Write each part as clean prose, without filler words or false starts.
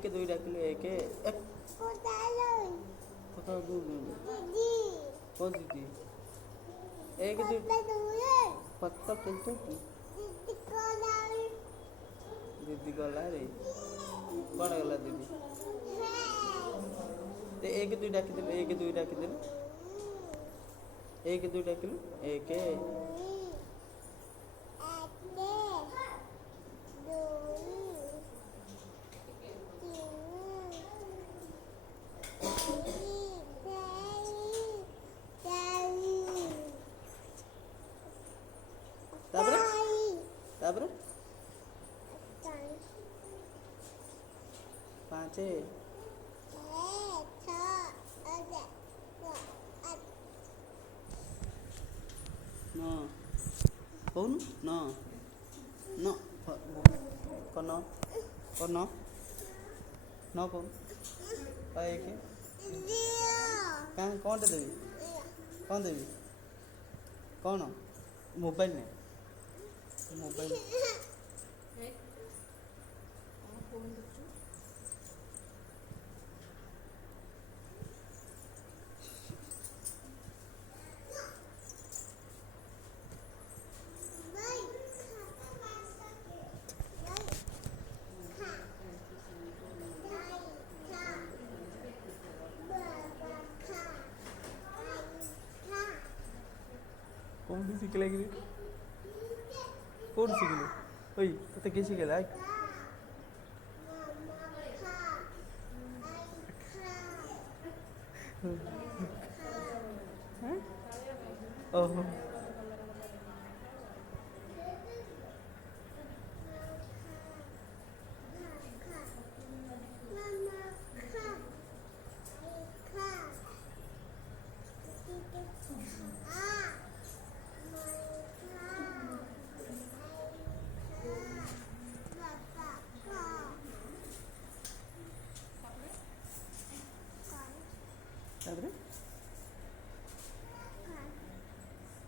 एक दुई डाकिलु एक एक पता दू कौन दीदी एक दुई पत्ता खेलते कि दीदी गला रे कौन गला दीदी ते एक दुई डाकिदेलु एक दुई डाकिदेलु एक दुई डाकिलु एक तापर पाँच न कौन न न कौन कौन न कौन एक कहाँ कौन देवी कौन देवी कौन मोबाइल नहीं मोबाइल कौन भी शिखला कि कौन शिखल ओई तो किए शिखेला ओहो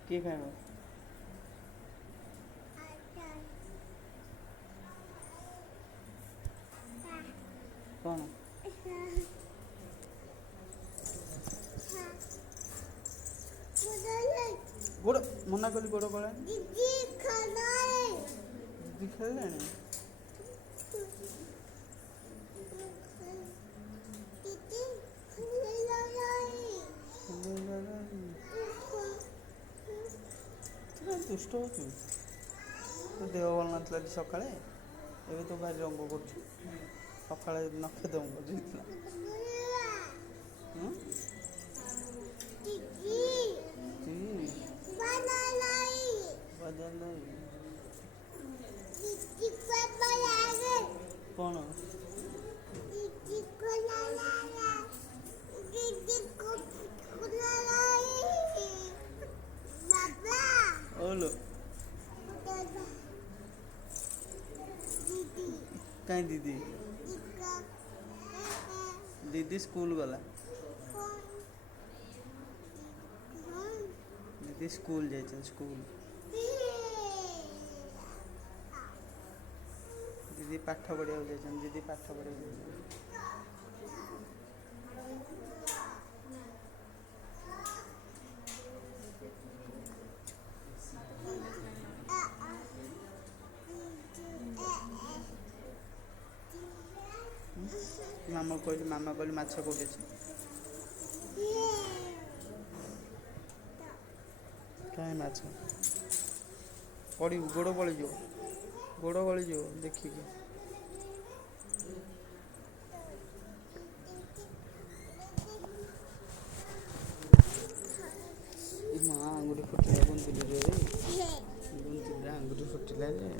किए खाएगा कौन गोड़ मना कली गोड़ कला दीदी खेल दुष्ट हो तो देह भल ना सका ए तो भारी रंग कर सका नखे बुझीला कौन ओलो कहीं दीदी दीदी स्कूल गला दीदी स्कूल जाए स्कूल दीदी पाठ पढ़ा जाए दीदी पाठ पढ़ा मामा कहली माछ कोटे कहीं माछ पड़ गोड़ गली जो देखिए माँ आंगुठी फुटला बुंदी रे बुंदी आंगुठी फुटला रे